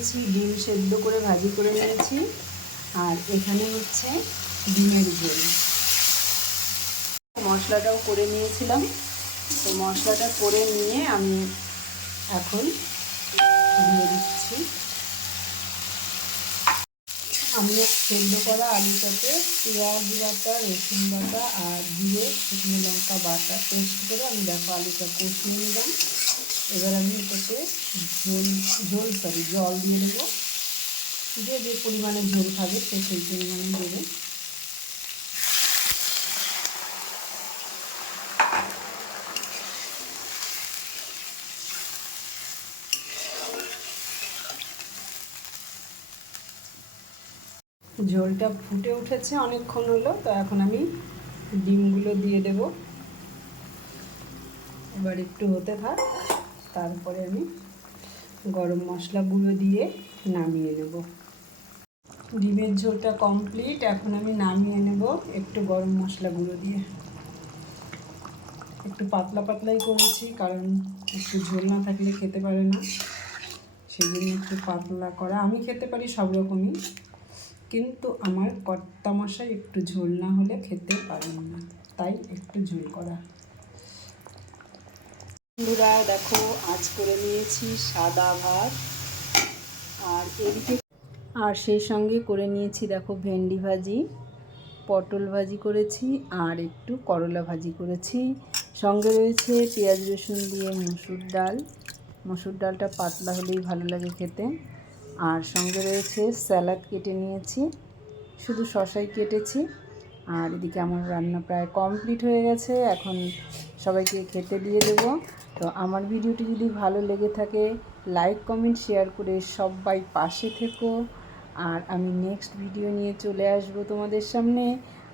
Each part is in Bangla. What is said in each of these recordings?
নিয়েছি ডিম সেদ্ধ করে ভাজি করে নিয়েছি, আর এখানে হচ্ছে ডিমের ঝোল। মশলাটাও করে নিয়েছিলাম, তো মশলাটা করে নিয়ে আমি এখন দিয়ে দিচ্ছি। আমি সেদ্ধ করা আলুটাতে পেঁয়াজ বাটা, রসুন বাটা আর জিরে, শুকনো লঙ্কা বাটা পেস্ট করে আমি দেখো আলুটা কষিয়ে নিলাম। এবার আমি এটাতে জল দিয়ে দেবো। যে পরিমাণে ঝোল খাবে সে সেই পরিমাণে দেবে। ঝোলটা ফুটে উঠেছে অনেকক্ষণ হলো, তো এখন আমি ডিমগুলো দিয়ে দেব। এবার একটু হতে থাক, তারপরে আমি গরম মশলা গুঁড়ো দিয়ে নামিয়ে নেব। ডিমের ঝোলটা কমপ্লিট, এখন আমি নামিয়ে নেব একটু গরম মশলা গুঁড়ো দিয়ে। একটু পাতলা পাতলাই করেছি, কারণ একটু ঝোল না থাকলে খেতে পারে না, সেই জন্য একটু পাতলা করা। আমি খেতে পারি সব রকমই, কিন্তু আমার কর্তামশাই একটু ঝোল না হলে খেতে পারেন না, তাই একটু ঝোল করা। বন্ধুরা দেখো, আজ করে নিয়েছি সাদা ভাত, আর সেই সঙ্গে করে নিয়েছি দেখো ভেন্ডি ভাজি, পটল ভাজি করেছি, আর একটু করলা ভাজি করেছি। সঙ্গে রয়েছে পেঁয়াজ রসুন দিয়ে মসুর ডাল। মসুর ডালটা পাতলা হলেই ভালো লাগে খেতে। আর সঙ্গে রয়েছে স্যালাড কেটে নিয়েছি, শুধু শসাই কেটেছি। আর এদিকে আমার রান্না প্রায় কমপ্লিট হয়ে গেছে, এখন সবাইকে খেতে দিয়ে দেব। তো আমার ভিডিওটি যদি ভালো লেগে থাকে লাইক কমেন্ট শেয়ার করে সবাই পাশে থেকো। আর আমি নেক্সট ভিডিও নিয়ে চলে আসব তোমাদের সামনে।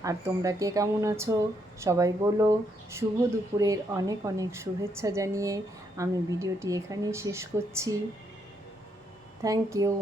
আর তোমরা কে কেমন আছো সবাই বলো। শুভ দুপুরের অনেক অনেক শুভেচ্ছা জানিয়ে আমি ভিডিওটি এখানেই শেষ করছি। Thank you.